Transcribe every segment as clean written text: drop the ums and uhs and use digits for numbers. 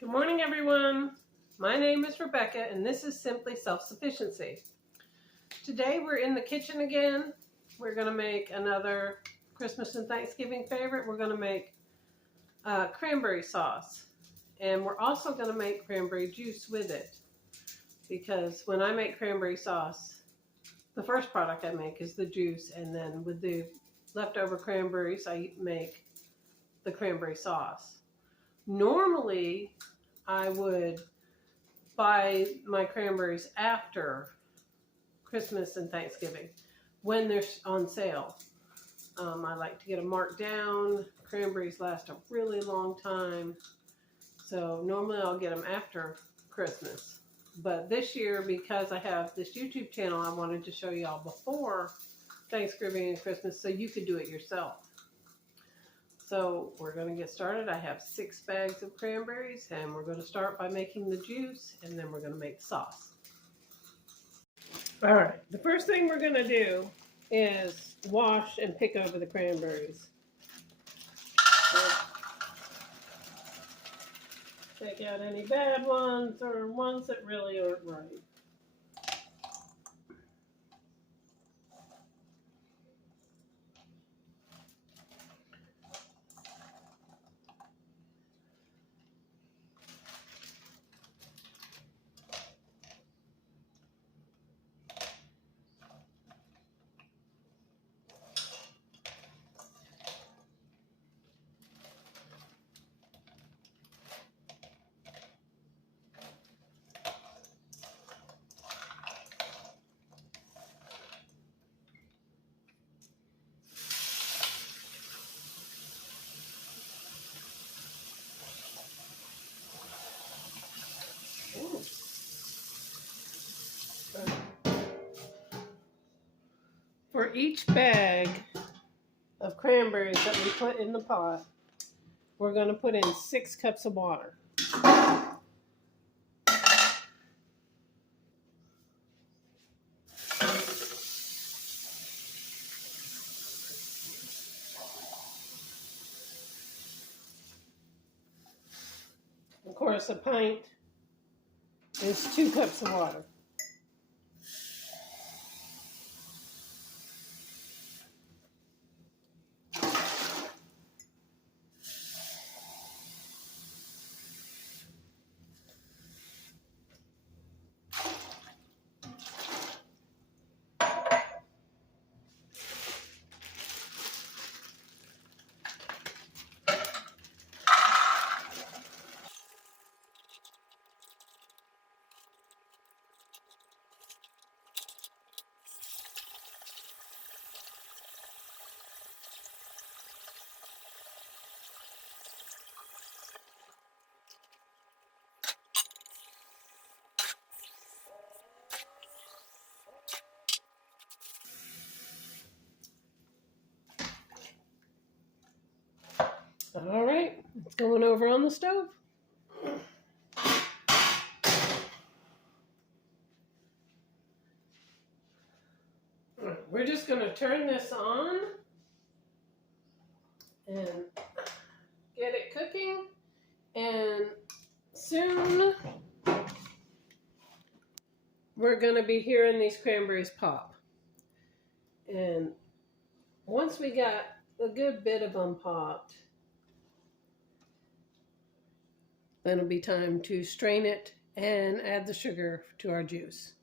Good morning, everyone. My name is Rebecca, and this is Simply Self-Sufficiency. Today we're in the kitchen again. We're going to make another Christmas and Thanksgiving favorite. We're going to make cranberry sauce, and we're also going to make cranberry juice with it, because when I make cranberry sauce, the first product I make is the juice, and then with the leftover cranberries I make the cranberry sauce. Normally I would buy my cranberries after Christmas and Thanksgiving when they're on sale. I like to get them marked down. Cranberries last a really long time, so normally I'll get them after Christmas. But this year, because I have this YouTube channel, I wanted to show y'all before Thanksgiving and Christmas so you could do it yourself. So we're going to get started. I have 6 bags of cranberries, and we're going to start by making the juice, and then we're going to make the sauce. All right, the first thing we're going to do is wash and pick over the cranberries. Take out any bad ones or ones that really aren't right. For each bag of cranberries that we put in the pot, we're going to put in 6 cups of water. Of course, a pint is 2 cups of water. All right, it's going over on the stove. We're just going to turn this on and get it cooking, and soon we're going to be hearing these cranberries pop. And once we got a good bit of them popped, then it'll be time to strain it and add the sugar to our juice.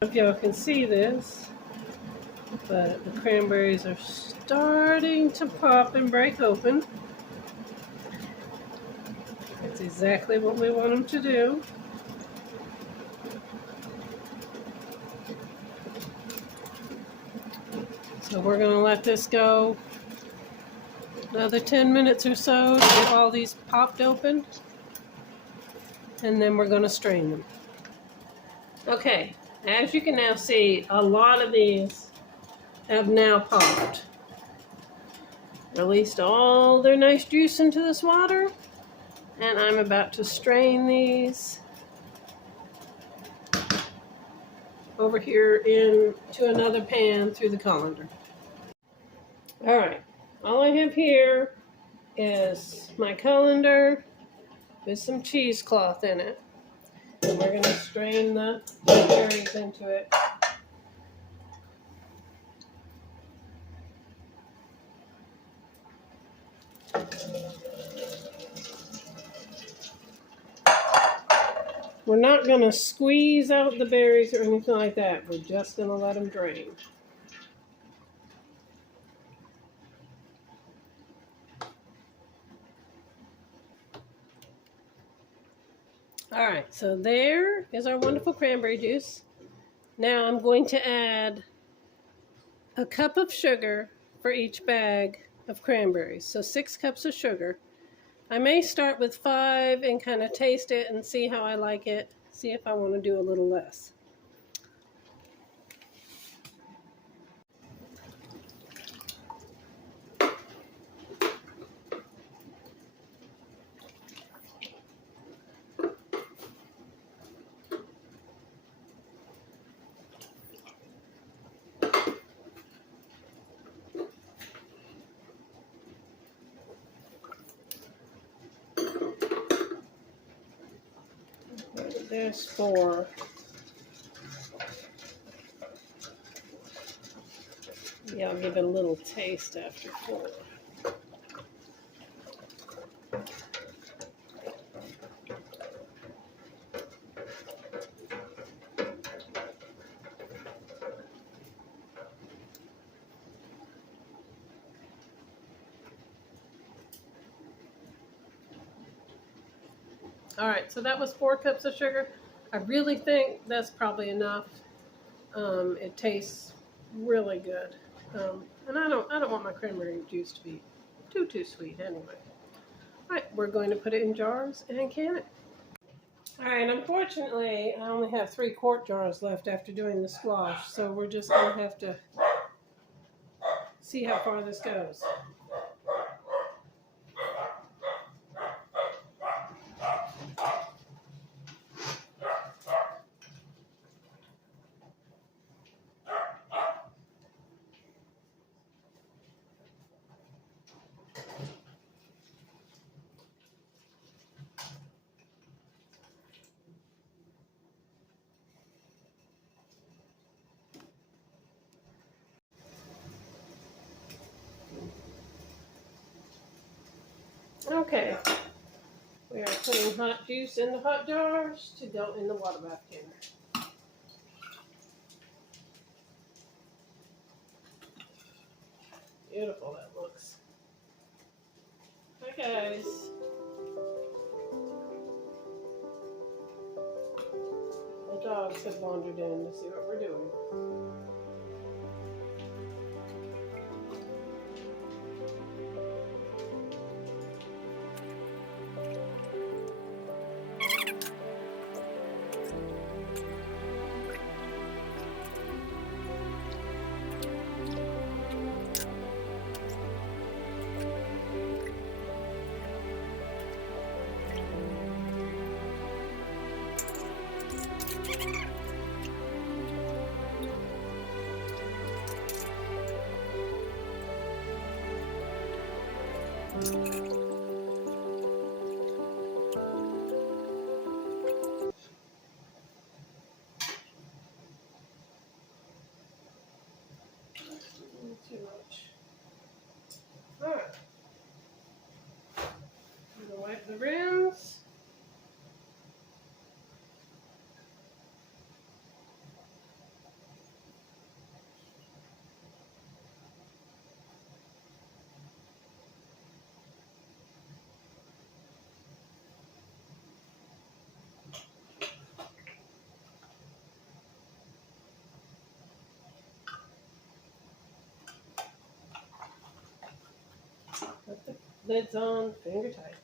If y'all can see this, but the cranberries are starting to pop and break open. That's exactly what we want them to do. So we're going to let this go another 10 minutes or so to get all these popped open, and then we're going to strain them. Okay, as you can now see, a lot of these have now popped. Released all their nice juice into this water, and I'm about to strain these over here into another pan through the colander. All right, all I have here is my colander with some cheesecloth in it. And we're going to strain the berries into it. We're not going to squeeze out the berries or anything like that. We're just going to let them drain. All right, so there is our wonderful cranberry juice. Now I'm going to add a cup of sugar for each bag of cranberries. So 6 cups of sugar. I may start with 5 and kind of taste it and see how I like it. See if I want to do a little less. There's 4. Yeah, I'll give it a little taste after 4. All right, so that was 4 cups of sugar. I really think that's probably enough. It tastes really good, and I don't want my cranberry juice to be too sweet anyway. All right, we're going to put it in jars and can it. All right, unfortunately, I only have 3 quart jars left after doing the squash, so we're just gonna have to see how far this goes. Okay, we are putting hot juice in the hot jars to go in the water bath can. Beautiful that looks. Hi guys. The dogs have wandered in to see what we're doing. Too much. Alright. I'm gonna wipe the rims. Put the lids on, finger tight.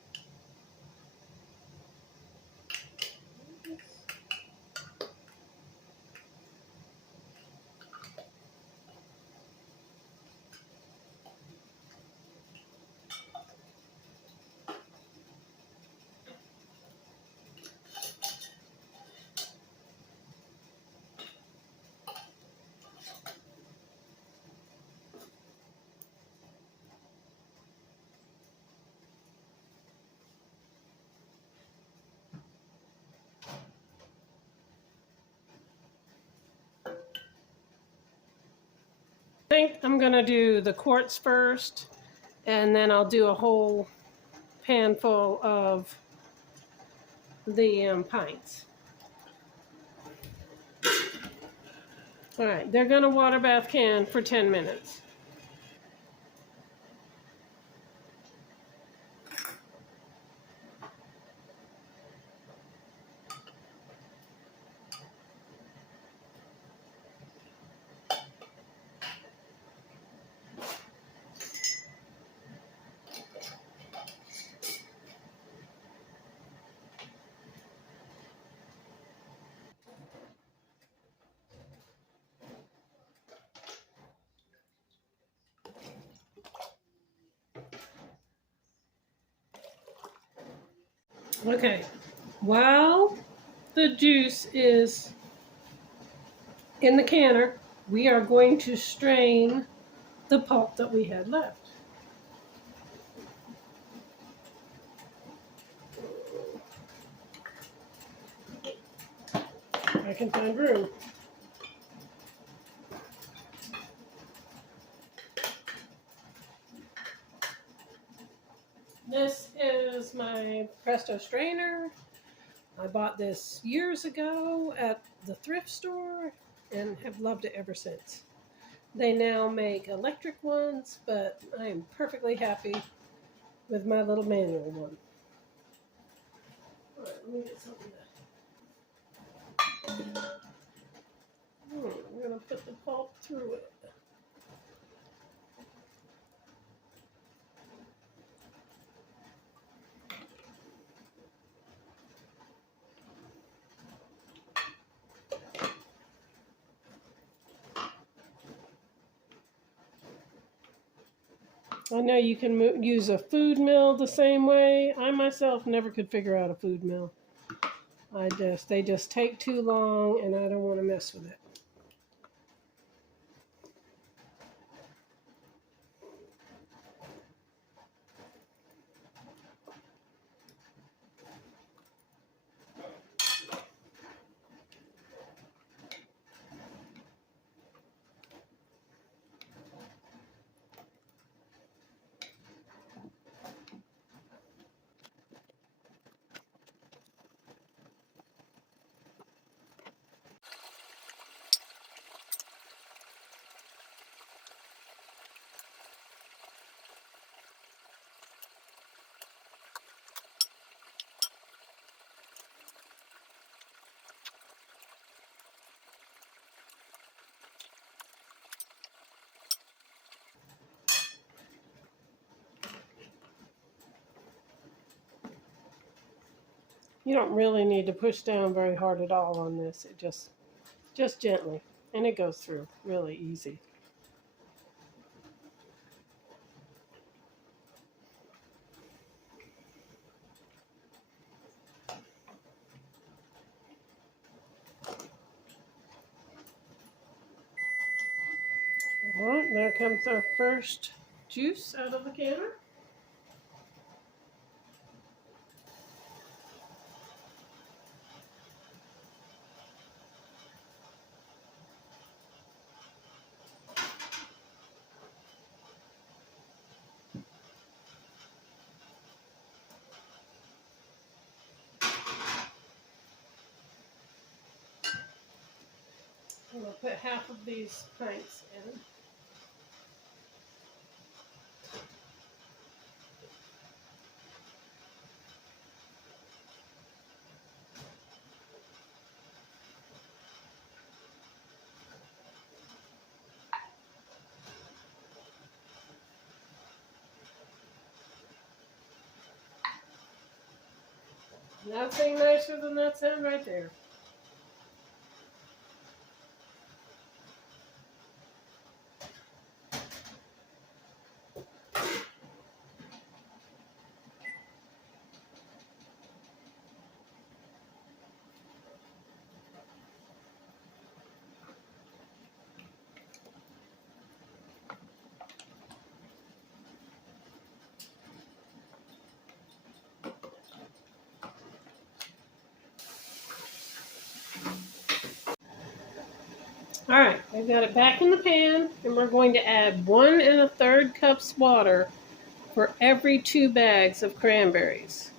I'm going to do the quarts first, and then I'll do a whole pan full of the pints. All right, they're going to water bath can for 10 minutes. Okay, while the juice is in the canner, we are going to strain the pulp that we had left. I can find room. This is my Presto strainer. I bought this years ago at the thrift store and have loved it ever since. They now make electric ones, but I am perfectly happy with my little manual one. All right, let me get something to... I'm going to put the pulp through it. I know you can use a food mill the same way. I myself never could figure out a food mill. They just take too long, and I don't want to mess with it. You don't really need to push down very hard at all on this. It just gently, and it goes through really easy. All right, there comes our first juice out of the canner. I'm going to put half of these pints in. Nothing nicer than that sound right there. All right, we've got it back in the pan, and we're going to add 1 1/3 cups water for every 2 bags of cranberries.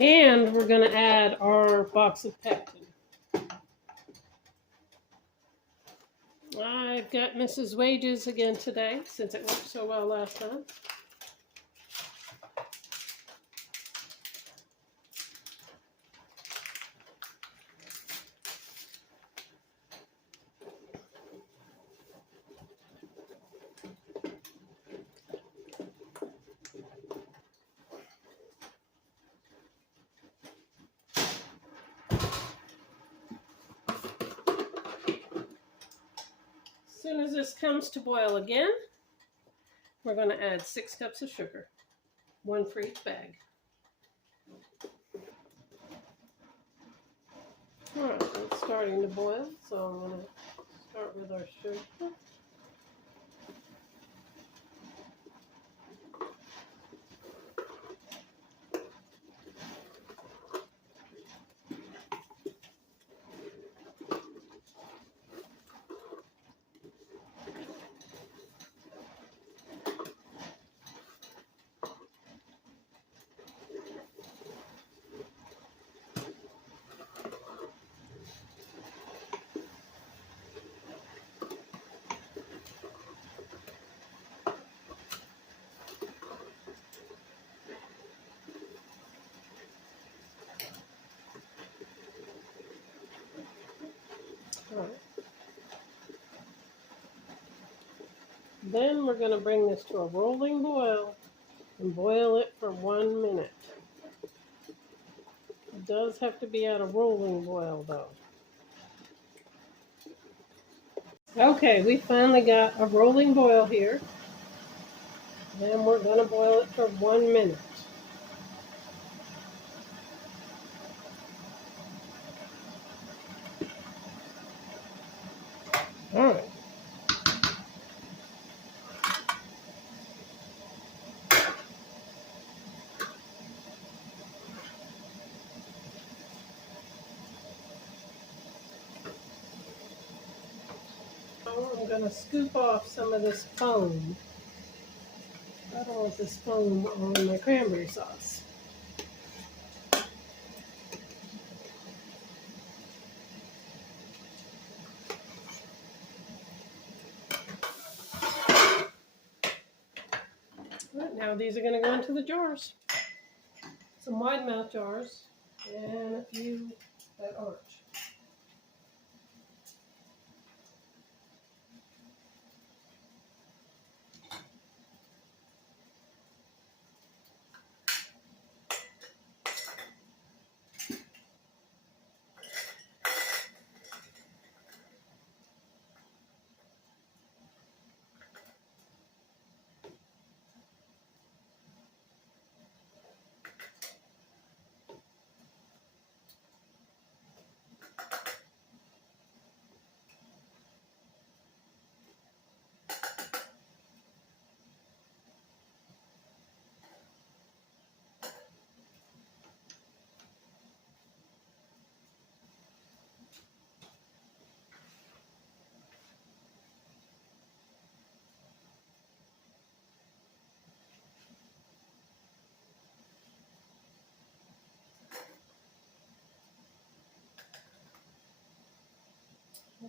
And we're going to add our box of pectin. I've got Mrs. Wages again today, since it worked so well last time. As soon as this comes to boil again, we're going to add 6 cups of sugar, 1 for each bag. All right, it's starting to boil, so I'm going to start with our sugar. All right. Then we're going to bring this to a rolling boil and boil it for 1 minute. It does have to be at a rolling boil though. Okay, we finally got a rolling boil here. And we're going to boil it for 1 minute. All right. I'm going to scoop off some of this foam. I don't want this foam on my cranberry sauce. Right, now these are going to go into the jars. Some wide mouth jars and a few that aren't.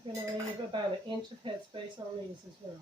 We're going to leave about 1 inch of headspace on these as well.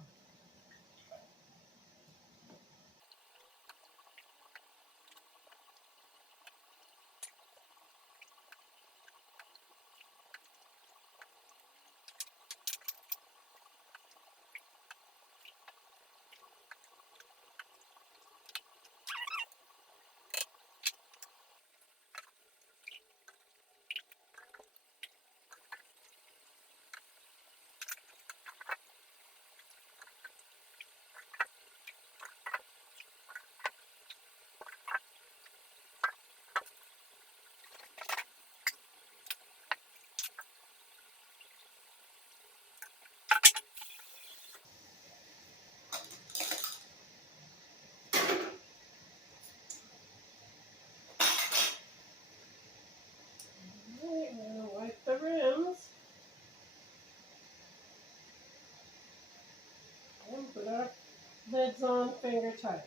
Lids on, finger tight.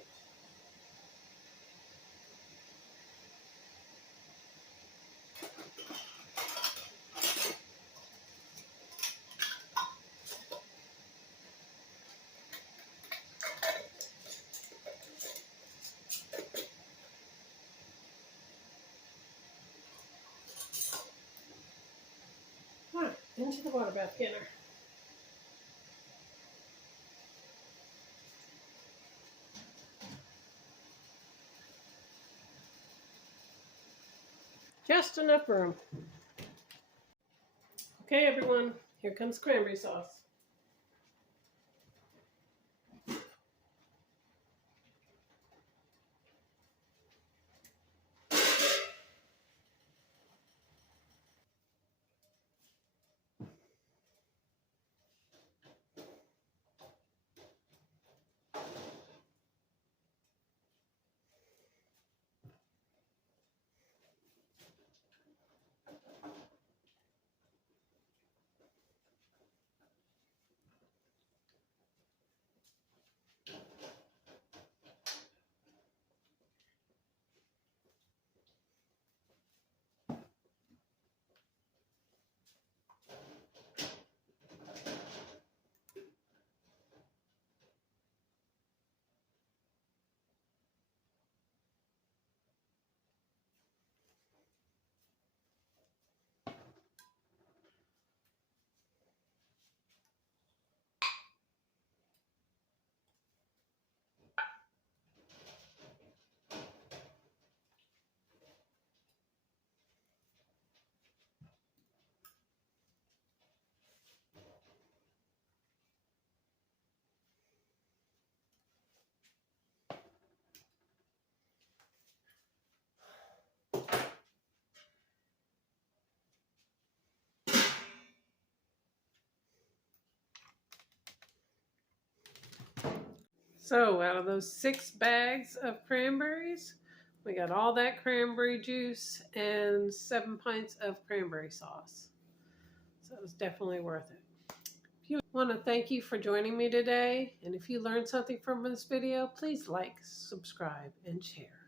Alright, into the water bath getting her. Just enough room. Okay, everyone, here comes cranberry sauce. So out of those 6 bags of cranberries, we got all that cranberry juice and 7 pints of cranberry sauce. So it was definitely worth it. I want to thank you for joining me today. And if you learned something from this video, please like, subscribe, and share.